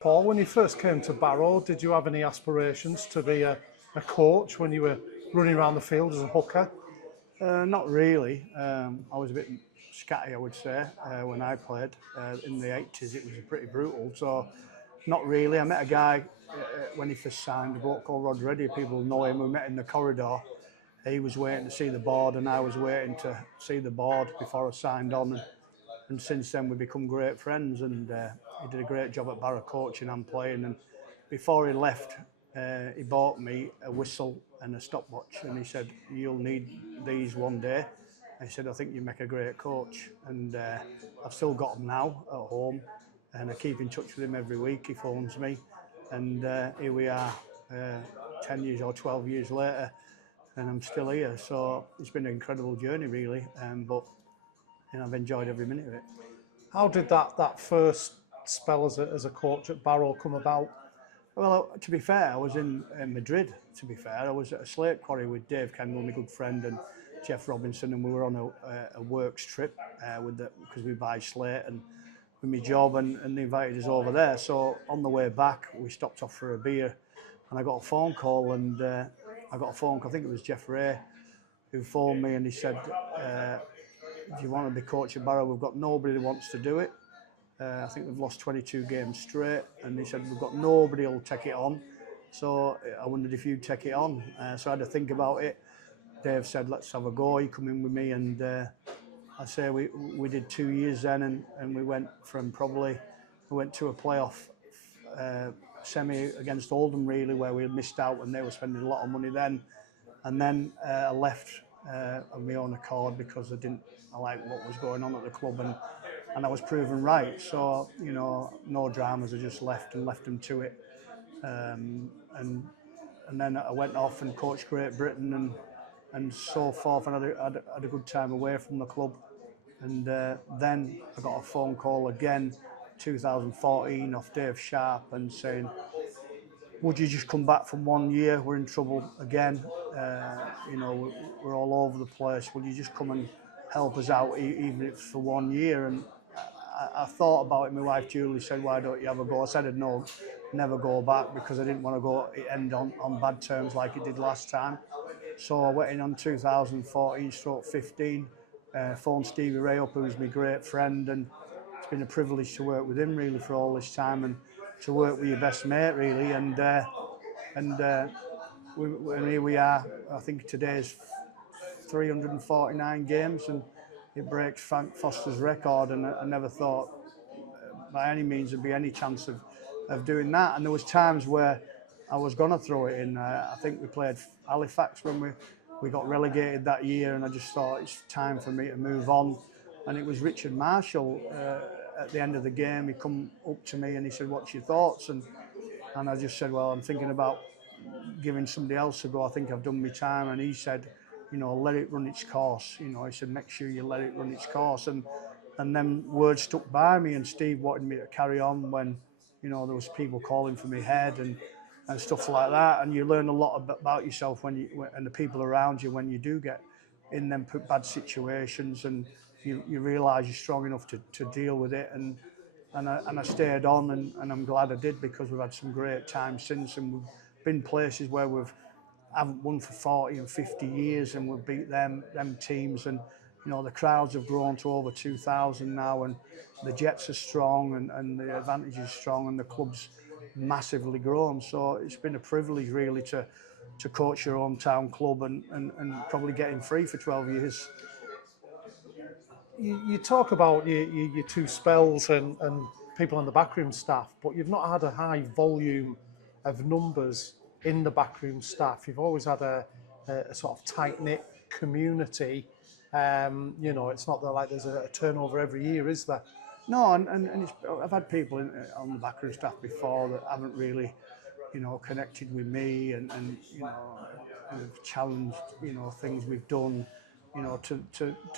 Paul, when you first came to Barrow, did you have any aspirations to be a coach when you were running around the field as a hooker? Not really. I was a bit scatty, I would say, when I played. In the 80s, it was pretty brutal, so not really. I met a guy when he first signed, a bloke called Rod Reddy. People know him. We met in the corridor. He was waiting to see the board, and I was waiting to see the board before I signed on. And since then, we've become great friends, and he did a great job at Barrow coaching and playing. And before he left, he bought me a whistle and a stopwatch, and he said, "You'll need these one day." I said, "I think you make a great coach," and I've still got them now at home, and I keep in touch with him every week. He phones me, and here we are, 10 years or 12 years later, and I'm still here. So it's been an incredible journey, really, but I've enjoyed every minute of it. How did that first spell as a coach at Barrow come about? Well, to be fair, I was in Madrid, to be fair. I was at a slate quarry with Dave Kendall, my good friend, and Jeff Robinson, and we were on a works trip because we buy slate and with my job, and they invited us over there. So on the way back, we stopped off for a beer, and I got a phone call, and I think it was Jeff Ray, who phoned me, and he said, "If you want to be coach at Barrow, we've got nobody that wants to do it. I think we've lost 22 games straight," and he said, "We've got nobody who'll take it on. So I wondered if you'd take it on." So I had to think about it. Dave said, "Let's have a go. You come in with me," and I say we did 2 years then, and we went to a playoff semi against Oldham, really, where we had missed out and they were spending a lot of money then. And then I left of my own accord because I liked what was going on at the club, and I was proven right. So, no dramas. I just left them to it. And then I went off and coached Great Britain and so forth, and had a good time away from the club. And then I got a phone call again, 2014, off Dave Sharp, and saying, "Would you just come back from 1 year? We're in trouble again. We're all over the place. Will you just come and help us out, even if it's for 1 year?" And I thought about it. My wife Julie said, "Why don't you have a go?" I said, "No, never go back," because I didn't want to end on bad terms like it did last time. So I went in on 2014/15, phoned Stevie Ray up, who was my great friend, and it's been a privilege to work with him really for all this time, and to work with your best mate really, and here we are. I think today's 349 games, and it breaks Frank Foster's record, and I never thought by any means there'd be any chance of doing that. And there was times where I was going to throw it in. I think we played Halifax when we got relegated that year, and I just thought it's time for me to move on. And it was Richard Marshall at the end of the game. He come up to me and he said, "What's your thoughts?" And I just said, "Well, I'm thinking about giving somebody else a go. I think I've done my time." And he said, "Let it run its course." He said, "Make sure you let it run its course." And then words stuck by me, and Steve wanted me to carry on when, there was people calling for me head and stuff like that. And you learn a lot about yourself and the people around you when you do get in them bad situations, and you realise you're strong enough to deal with it. And I stayed on, and I'm glad I did, because we've had some great times since, and we've been places where haven't won for 40 and 50 years, and we've beat them teams, and the crowds have grown to over 2,000 now, and the Jets are strong, and the Advantage is strong, and the club's massively grown. So it's been a privilege really to coach your hometown club and probably getting free for 12 years. You talk about your two spells and people on the backroom staff, but you've not had a high volume of numbers in the backroom staff. You've always had a sort of tight-knit community. It's not that like there's a turnover every year, is there? No, and I've had people on the backroom staff before that haven't really, connected with me, and have challenged, things we've done, to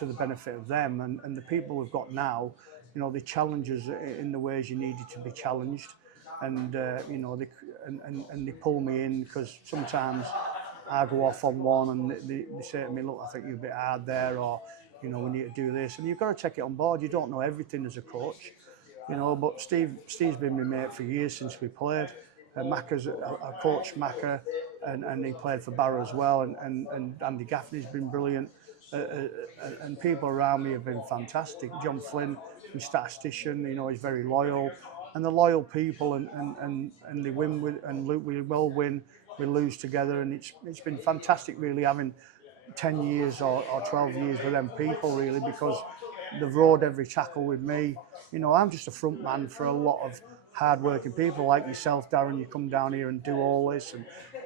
the benefit of them. And the people we've got now, they challenge us in the ways you needed to be challenged, and they pull me in, because sometimes I go off on one and they say to me, "Look, I think you're a bit hard there," or we need to do this, and you've got to take it on board. You don't know everything as a coach. But Steve's been my mate for years since we played. Macca's I coached Macca, and he played for Barrow as well. And Andy Gaffney's been brilliant. And people around me have been fantastic. John Flynn, my statistician, he's very loyal. And the loyal people, and they win with, and we will win, we lose together, and it's been fantastic really having 10 years or 12 years with them people really, because they've rode every tackle with me. I'm just a front man for a lot of hard-working people like yourself, Darren. You come down here and do all this, and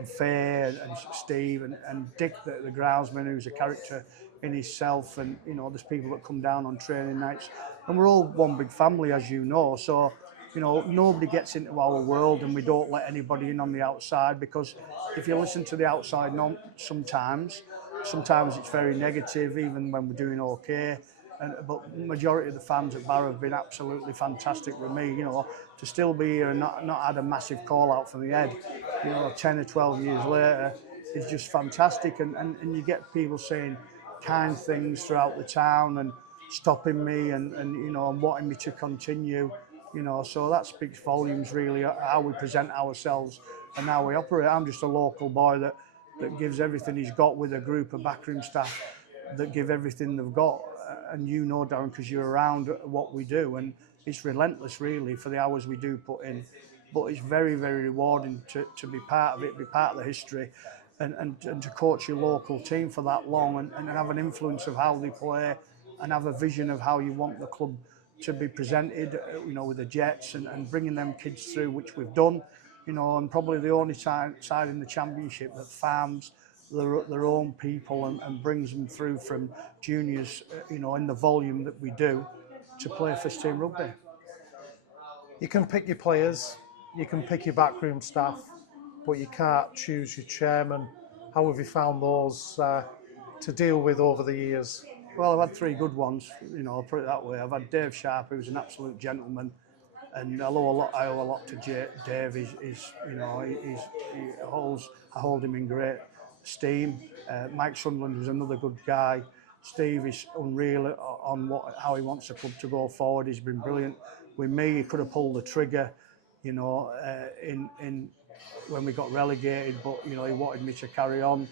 Faye and Steve and Dick, the groundsman, who's a character in himself, and there's people that come down on training nights, and we're all one big family, as you know. So nobody gets into our world, and we don't let anybody in on the outside, because if you listen to the outside sometimes it's very negative, even when we're doing okay. But the majority of the fans at Barrow have been absolutely fantastic with me, to still be here and not had a massive call out from the head, 10 or 12 years later, is just fantastic. And you get people saying kind things throughout the town and stopping me and wanting me to continue, so that speaks volumes really, how we present ourselves and how we operate. I'm just a local boy that gives everything he's got, with a group of backroom staff that give everything they've got. And Darren, because you're around what we do, and it's relentless really for the hours we do put in. But it's very, very rewarding to be part of it, be part of the history, and to coach your local team for that long, and have an influence of how they play, and have a vision of how you want the club to be presented, with the Jets, and bringing them kids through, which we've done, and probably the only side in the Championship that farms their own people and brings them through from juniors, in the volume that we do, to play first team rugby. You can pick your players, you can pick your backroom staff, but you can't choose your chairman. How have you found those to deal with over the years? Well, I've had three good ones, I'll put it that way. I've had Dave Sharp, who's an absolute gentleman, and I owe a lot to Dave. I hold him in great esteem. Mike Sunderland was another good guy. Steve is unreal on how he wants the club to go forward. He's been brilliant with me. He could have pulled the trigger, in when we got relegated, but he wanted me to carry on.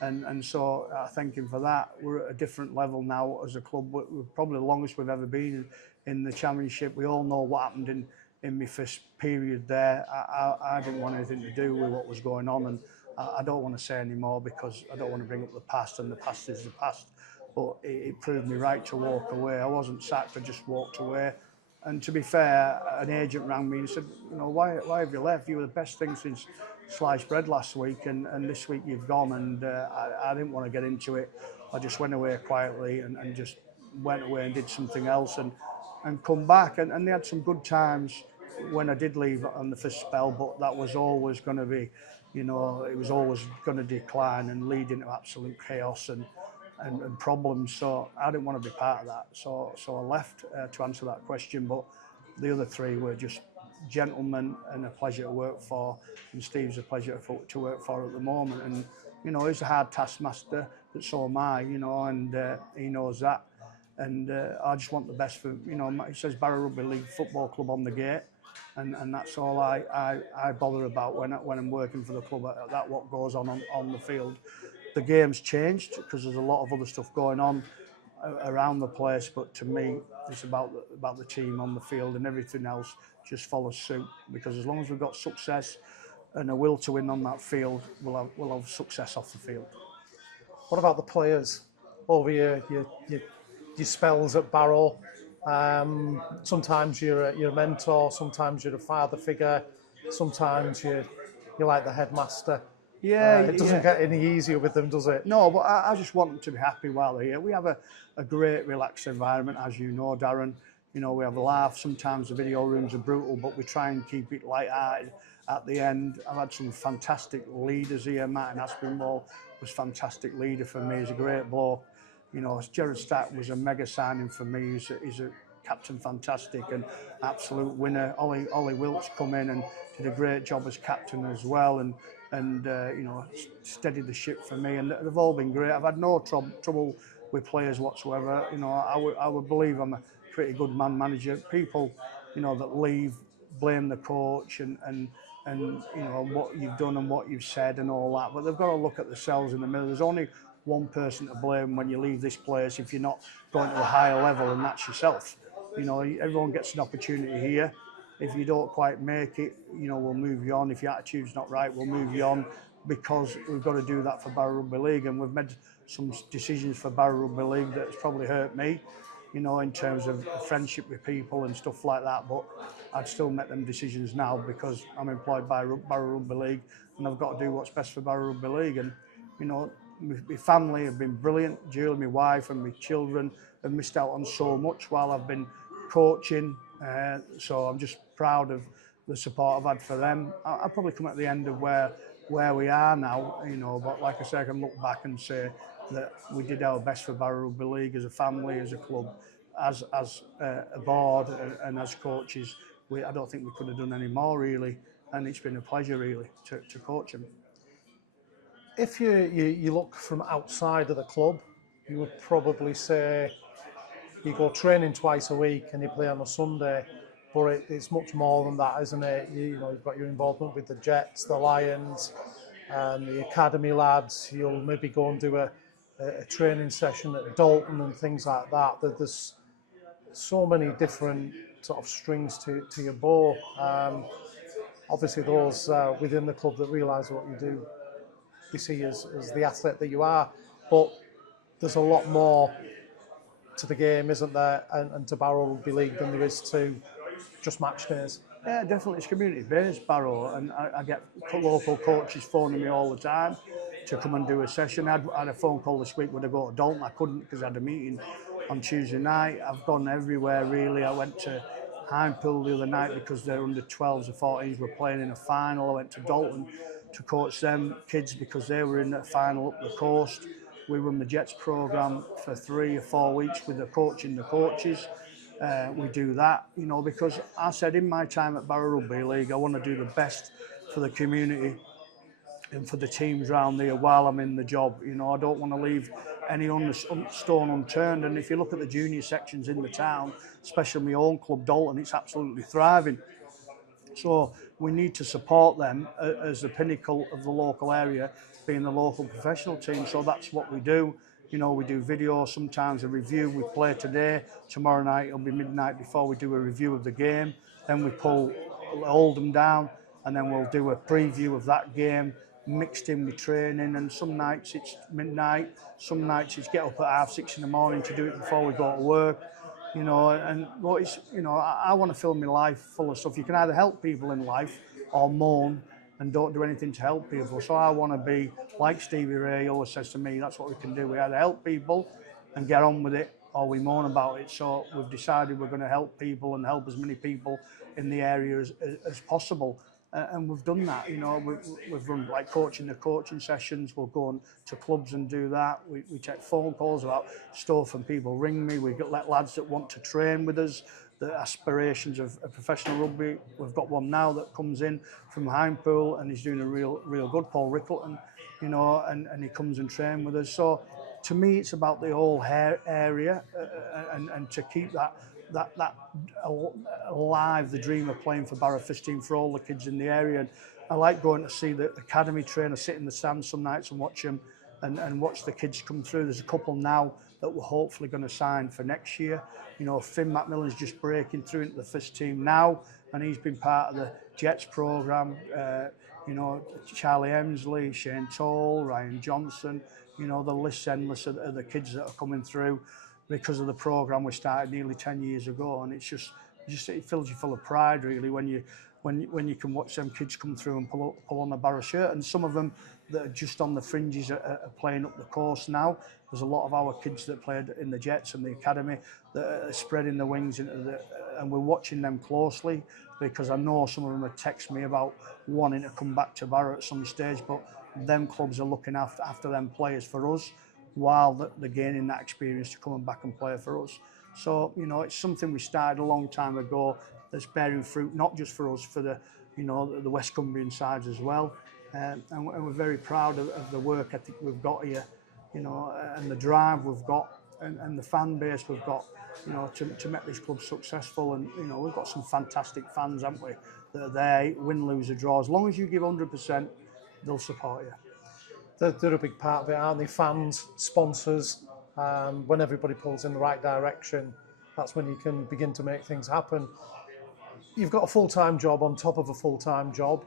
And so I thank him for that. We're at a different level now as a club. We're probably the longest we've ever been in the Championship. We all know what happened in my first period there. I didn't want anything to do with what was going on, and I don't want to say any more because I don't want to bring up the past, and the past is the past. But it proved me right to walk away. I wasn't sacked, I just walked away. And to be fair, an agent rang me and said, why have you left? You were the best thing since sliced bread last week, and this week you've gone. And I didn't want to get into it. I just went away quietly and just went away and did something else and come back. And they had some good times when I did leave on the first spell, but that was always going to be, it was always going to decline and lead into absolute chaos and problems. So I didn't want to be part of that. So I left to answer that question. But the other three were just gentlemen and a pleasure to work for. And Steve's a pleasure to work for at the moment. And he's a hard taskmaster, but so am I. And he knows that. And I just want the best for It says Barrow Rugby League Football Club on the gate. And that's all I bother about when I'm working for the club. That what goes on the field. The game's changed because there's a lot of other stuff going on around the place, but to me, it's about the team on the field, and everything else just follows suit. Because as long as we've got success and a will to win on that field, we'll have success off the field. What about the players? Over your spells at Barrow, sometimes you're a mentor, sometimes you're a father figure, sometimes you're like the headmaster. Yeah, it doesn't get any easier with them, does it? No, but I just want them to be happy while they're here. We have a great, relaxed environment, as you know, Darren. We have a laugh. Sometimes the video rooms are brutal, but we try and keep it light-hearted at the end. I've had some fantastic leaders here. Martin Aspinwall was a fantastic leader for me. He's a great bloke. Gerard Stack was a mega signing for me. He's a captain, fantastic and absolute winner. Ollie Wilkes come in and did a great job as captain as well, and steadied the ship for me, and they've all been great. I've had no trouble with players whatsoever. I would believe I'm a pretty good man manager. People you know, that leave, blame the coach and you know what you've done and what you've said and all that. But they've got to look at themselves in the mirror. There's only one person to blame when you leave this place if you're not going to a higher level, and that's yourself. You know, everyone gets an opportunity here. If you don't quite make it, you know, we'll move you on. If your attitude's not right, we'll move you on, because we've got to do that for Barrow Rugby League, and we've made some decisions for Barrow Rugby League that's probably hurt me, you know, in terms of friendship with people and stuff like that. But I'd still make them decisions now because I'm employed by Barrow Rugby League, and I've got to do what's best for Barrow Rugby League. And you know, my family have been brilliant. Julie, my wife, and my children have missed out on so much while I've been coaching. So I'm just proud of the support I've had for them. I'll probably come at the end of where we are now, you know. But like I say, I can look back and say that we did our best for Barrow Rugby League as a family, as a club, as a board, and as coaches. I don't think we could have done any more really, and it's been a pleasure really to coach them. If you look from outside of the club, you would probably say you go training twice a week and you play on a Sunday, but it's much more than that, isn't it? You know, you've got your involvement with the Jets, the Lions, and the academy lads. You'll maybe go and do a training session at Dalton and things like that. There's so many different sort of strings to your bow. Obviously, those within the club that realise what you do, you see as the athlete that you are, but there's a lot more to the game, isn't there, and to Barrow Rugby League than there is to just match days. Yeah, definitely. It's community-based, Barrow, and I get local coaches phoning me all the time to come and do a session. I had a phone call this week when I go to Dalton. I couldn't because I had a meeting on Tuesday night. I've gone everywhere, really. I went to Hinepool the other night because their under 12s or 14s were playing in a final. I went to Dalton to coach them kids because they were in a final up the coast. We run the Jets programme for 3 or 4 weeks with the coach and the coaches. We do that, you know, because I said in my time at Barrow Rugby League, I want to do the best for the community and for the teams around there while I'm in the job. You know, I don't want to leave any stone unturned. And if you look at the junior sections in the town, especially my own club, Dalton, it's absolutely thriving. So we need to support them as the pinnacle of the local area, being the local professional team. So that's what we do. You know, we do video, sometimes a review. We play today, tomorrow night it'll be midnight before we do a review of the game. Then we hold them down, and then we'll do a preview of that game, mixed in with training. And some nights it's midnight, some nights it's get up at 6:30 in the morning to do it before we go to work. You know, and what is, you know, I want to fill my life full of stuff. You can either help people in life or moan and don't do anything to help people. So I want to be like Stevie Ray always says to me, that's what we can do. We either help people and get on with it, or we moan about it. So we've decided we're going to help people and help as many people in the area as possible. And we've done that, you know. We've run like the coaching sessions. We'll go on to clubs and do that. We take phone calls about stuff, and people ring me. We let lads that want to train with us, the aspirations of professional rugby. We've got one now that comes in from Hinepool, and he's doing a real good, Paul Crarey, you know, and he comes and train with us. So to me, it's about the whole area and to keep that alive, the dream of playing for Barrow First Team for all the kids in the area. And I like going to see the academy trainer sit in the stands some nights and watch them and watch the kids come through. There's a couple now that we're hopefully going to sign for next year. You know, Finn McMillan's just breaking through into the first team now, and he's been part of the Jets programme. You know, Charlie Emsley, Shane Toll, Ryan Johnson, you know, the list's endless of the kids that are coming through because of the programme we started nearly 10 years ago. And it's just it fills you full of pride really when you can watch them kids come through and pull on the Barrow shirt. And some of them that are just on the fringes are playing up the course now. There's a lot of our kids that played in the Jets and the academy that are spreading the wings into and we're watching them closely, because I know some of them have texted me about wanting to come back to Barrow at some stage, but them clubs are looking after them players for us while they're gaining that experience to come back and play for us. So, you know, it's something we started a long time ago that's bearing fruit, not just for us, for the West Cumbrian sides as well. And we're very proud of the work ethic we've got here, you know, and the drive we've got and the fan base we've got. to make this club successful. And we've got some fantastic fans, haven't we? That are there, win, lose, or draw. As long as you give 100%, they'll support you. They're a big part of it, aren't they? Fans, sponsors. When everybody pulls in the right direction, that's when you can begin to make things happen. You've got a full-time job on top of a full-time job.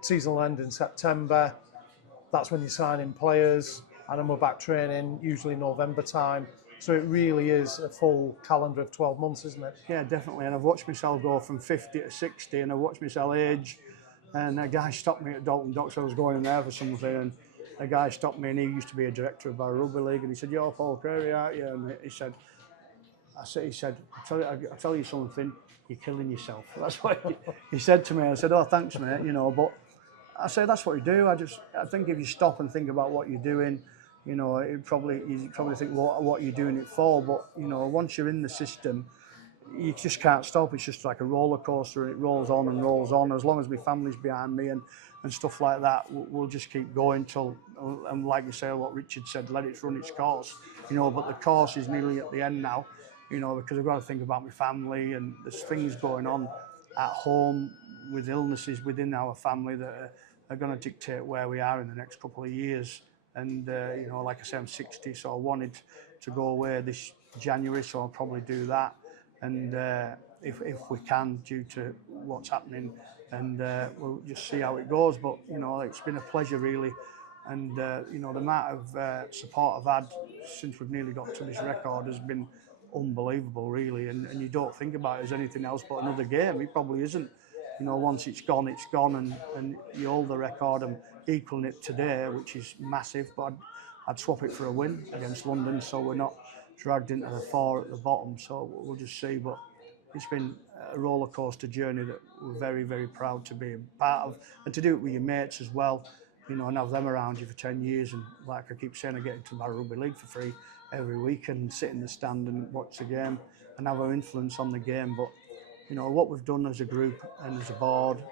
Season will end in September. That's when you sign in players, and then we're back training, usually November time. So it really is a full calendar of 12 months, isn't it? Yeah, definitely. And I've watched myself go from 50 to 60, and I've watched myself age. And a guy stopped me at Dalton Docks. I was going in there for something, and a guy stopped me, and he used to be a director of Barrow Rugby League, and he said, "You're Paul Crarey, aren't you?" And he said, "I'll tell you something, you're killing yourself." That's what he said to me. I said, "Oh, thanks, mate," but I say that's what you do. I think if you stop and think about what you're doing, you probably think what you're doing it for. But once you're in the system, you just can't stop. It's just like a roller coaster, and it rolls on and rolls on. As long as my family's behind me and stuff like that, we'll just keep going till. And like you say, what Richard said, let it run its course. But the course is nearly at the end now. Because I've got to think about my family, and there's things going on at home with illnesses within our family that are going to dictate where we are in the next couple of years. And like I say, I'm 60, so I wanted to go away this January, so I'll probably do that. And if we can, due to what's happening, and we'll just see how it goes. But it's been a pleasure really, and the amount of support I've had since we've nearly got to this record has been unbelievable, really. And you don't think about it as anything else but another game. It probably isn't. Once it's gone, and you hold the record. I'm equaling it today, which is massive, but I'd swap it for a win against London, so we're not dragged into the 4 at the bottom. So we'll just see. But it's been a roller coaster journey that we're very, very proud to be a part of, and to do it with your mates as well. And have them around you for 10 years. And like I keep saying, I get into Barrow Rugby League for free every week and sit in the stand and watch the game and have an influence on the game. But what we've done as a group and as a board,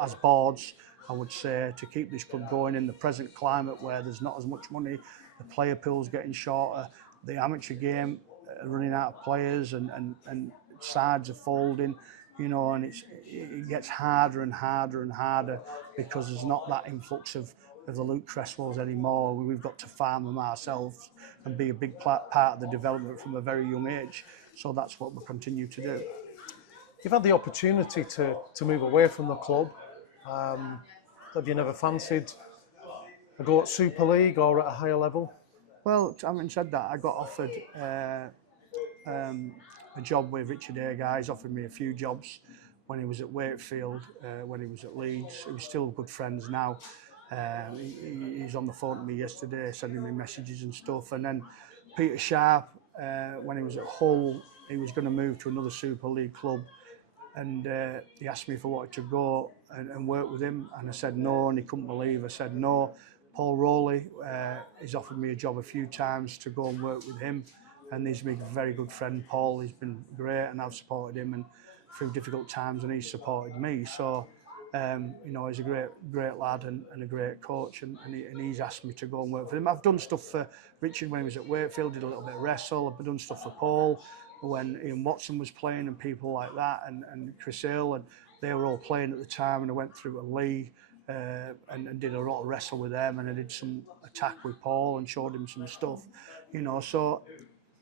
as boards, I would say, to keep this club going in the present climate where there's not as much money, the player pool's getting shorter, the amateur game running out of players, and sides are folding, and it gets harder and harder and harder because there's not that influx of the Luke Cresswells anymore. We've got to farm them ourselves and be a big part of the development from a very young age. So that's what we'll continue to do. You've had the opportunity to move away from the club. Have you never fancied a go at Super League or at a higher level? Well, having said that, I got offered a job with Richard Agar. He's offered me a few jobs when he was at Wakefield, when he was at Leeds. We're still good friends now. He's on the phone to me yesterday, sending me messages and stuff. And then Peter Sharp, when he was at Hull, he was going to move to another Super League club. And he asked me if I wanted to go and work with him. And I said no, and he couldn't believe I said no. Paul Crarey, he's offered me a job a few times to go and work with him. And he's been a very good friend, Paul. He's been great, and I've supported him and through difficult times, and he's supported me. So, he's a great lad and a great coach, and he's asked me to go and work for him. I've done stuff for Richard when he was at Wakefield, did a little bit of wrestle. I've done stuff for Paul when Ian Watson was playing and people like that, and Chris Hill, and they were all playing at the time, and I went through a league and did a lot of wrestle with them, and I did some attack with Paul and showed him some stuff, so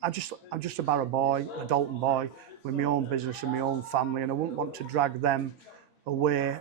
I'm just a Barrow boy, a Dalton boy, with my own business and my own family, and I wouldn't want to drag them away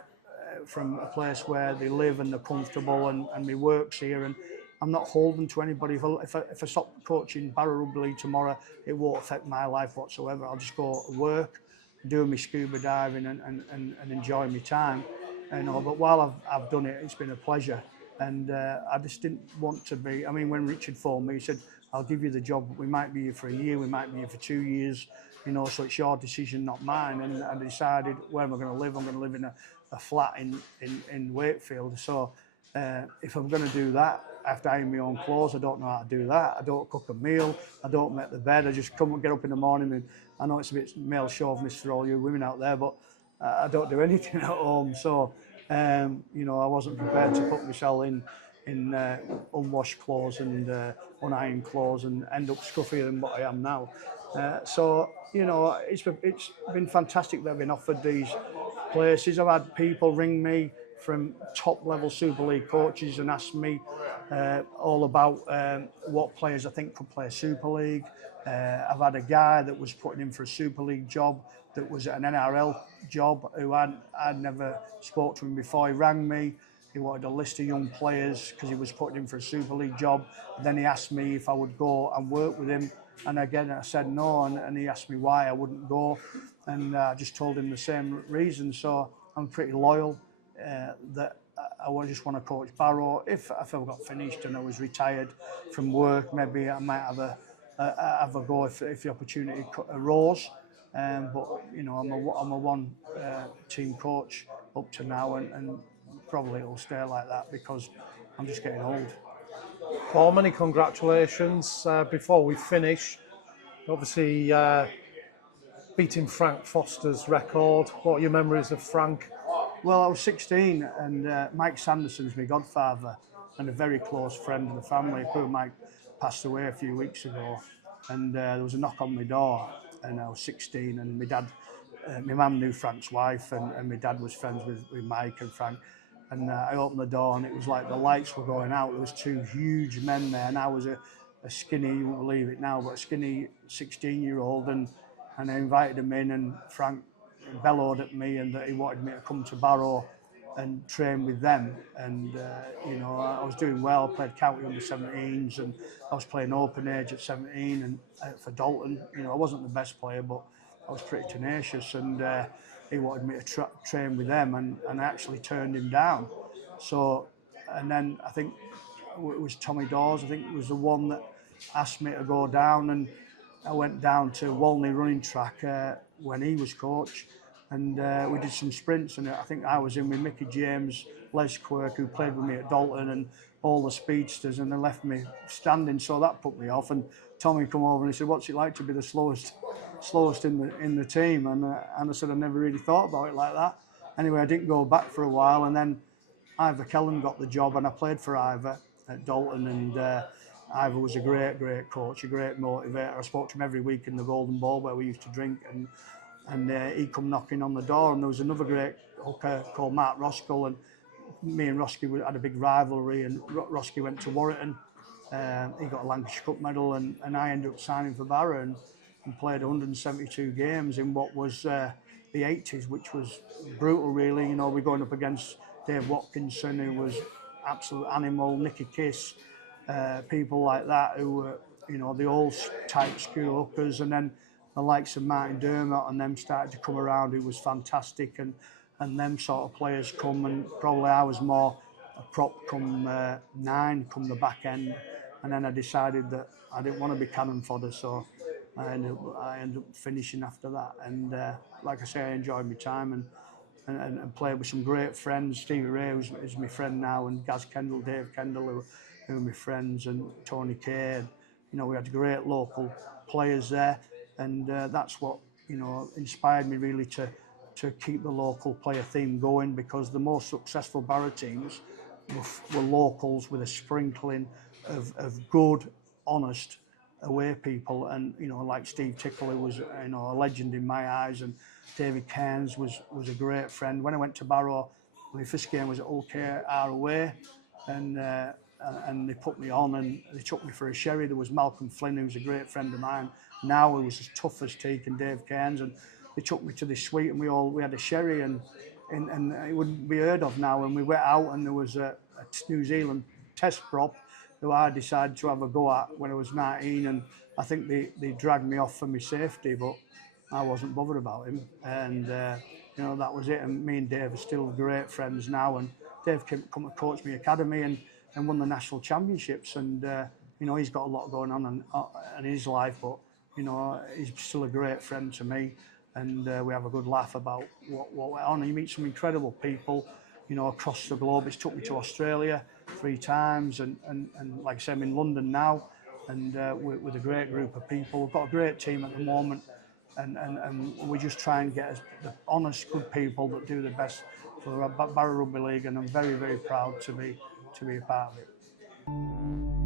from a place where they live and they're comfortable, and my work's here, and I'm not holding to anybody. If I stop coaching Barrow Rugby League tomorrow, it won't affect my life whatsoever. I'll just go to work, do my scuba diving and enjoy my time. But while I've done it, it's been a pleasure, and I just didn't want to be. I mean, when Richard phoned me, he said, "I'll give you the job. We might be here for a year, we might be here for 2 years, so it's your decision, not mine." And I decided, where am I going to live? I'm going to live in a flat in Wakefield. So if I'm going to do that, I have to iron my own clothes. I don't know how to do that. I don't cook a meal. I don't make the bed. I just come and get up in the morning, and I know it's a bit male chauvinist for all you women out there, but I don't do anything at home. So, I wasn't prepared to put myself in unwashed clothes and unironed clothes and end up scuffier than what I am now. So, you know, it's been fantastic that I've been offered these places. I've had people ring me from top-level Super League coaches and ask me all about what players I think could play Super League. I've had a guy that was putting in for a Super League job that was an NRL job who I'd never spoke to him before. He rang me. He wanted a list of young players because he was putting in for a Super League job. Then he asked me if I would go and work with him. And again, I said no, and he asked me why I wouldn't go. And I just told him the same reason. So I'm pretty loyal that I just want to coach Barrow. If I got finished and I was retired from work, maybe I might have a go if the opportunity arose. But you know, I'm a one team coach up to now, and probably it'll stay like that because I'm just getting old. Paul, many congratulations. Before we finish, obviously beating Frank Foster's record. What are your memories of Frank? Well, I was 16, and Mike Sanderson's my godfather and a very close friend of the family. Poor Mike passed away a few weeks ago, and there was a knock on my door, and I was 16, and my dad, my mum knew Frank's wife, and my dad was friends with Mike and Frank. And I opened the door, and it was like the lights were going out. There was two huge men there, and I was a skinny, you won't believe it now, but a skinny 16-year-old, and I invited him in, and Frank bellowed at me and that he wanted me to come to Barrow and train with them. And you know, I was doing well. I played county under 17s, and I was playing open age at 17 and for Dalton. You know, I wasn't the best player, but I was pretty tenacious, and he wanted me to train with them, and I actually turned him down. So, and then I think it was Tommy Dawes, I think it was the one that asked me to go down, and I went down to Walney running track when he was coach, and we did some sprints, and I think I was in with Mickey James, Les Quirk, who played with me at Dalton, and all the speedsters, and they left me standing, so that put me off. And Tommy come over and he said, "What's it like to be the slowest in the team?" And I said, "I never really thought about it like that." Anyway, I didn't go back for a while, and then Ivor Kellam got the job, and I played for Ivor at Dalton, and Ivor was a great coach, a great motivator. I spoke to him every week in the Golden Ball where we used to drink, and he'd come knocking on the door, and there was another great hooker called Mark Roskell, and me and Roski had a big rivalry, and Roski went to Warrington. He got a Lancashire Cup medal, and I ended up signing for Barrow and played 172 games in what was the 80s, which was brutal, really. You know, we're going up against Dave Watkinson, who was absolute animal, Nicky Kiss, people like that who were, you know, the old type school hookers, and then the likes of Martin Dermott and them started to come around, who was fantastic, and them sort of players come, and probably I was more a prop come 9, come the back end, and then I decided that I didn't want to be cannon fodder, so I ended up finishing after that, and like I say, I enjoyed my time and played with some great friends. Stevie Ray is my friend now, and Gaz Kendall, Dave Kendall, who are my friends, and Tony Kay. And, you know, we had great local players there, and that's what, you know, inspired me really to keep the local player theme going, because the most successful Barrow teams were locals with a sprinkling of good, honest away people, and you know, like Steve Tickle, who was, you know, a legend in my eyes, and David Cairns was a great friend. When I went to Barrow, my first game was at OKR away, and they put me on, and they took me for a sherry. There was Malcolm Flynn, who was a great friend of mine now, who was as tough as teak, and Dave Cairns, and they took me to this suite, and we had a sherry, and it wouldn't be heard of now. And we went out, and there was a New Zealand test prop who I decided to have a go at when I was 19, and I think they dragged me off for my safety, but I wasn't bothered about him, and you know, that was it. And me and Dave are still great friends now, and Dave came to coach me academy and won the national championships, and you know, he's got a lot going on in his life, but you know, he's still a great friend to me, and we have a good laugh about what went on. And you meet some incredible people, you know, across the globe. It's took me to Australia 3 times, and like I said, I'm in London now, and with a great group of people. We've got a great team at the moment, and we just try and get the honest, good people that do the best for Barrow Rugby League, and I'm very, very proud to be a part of it.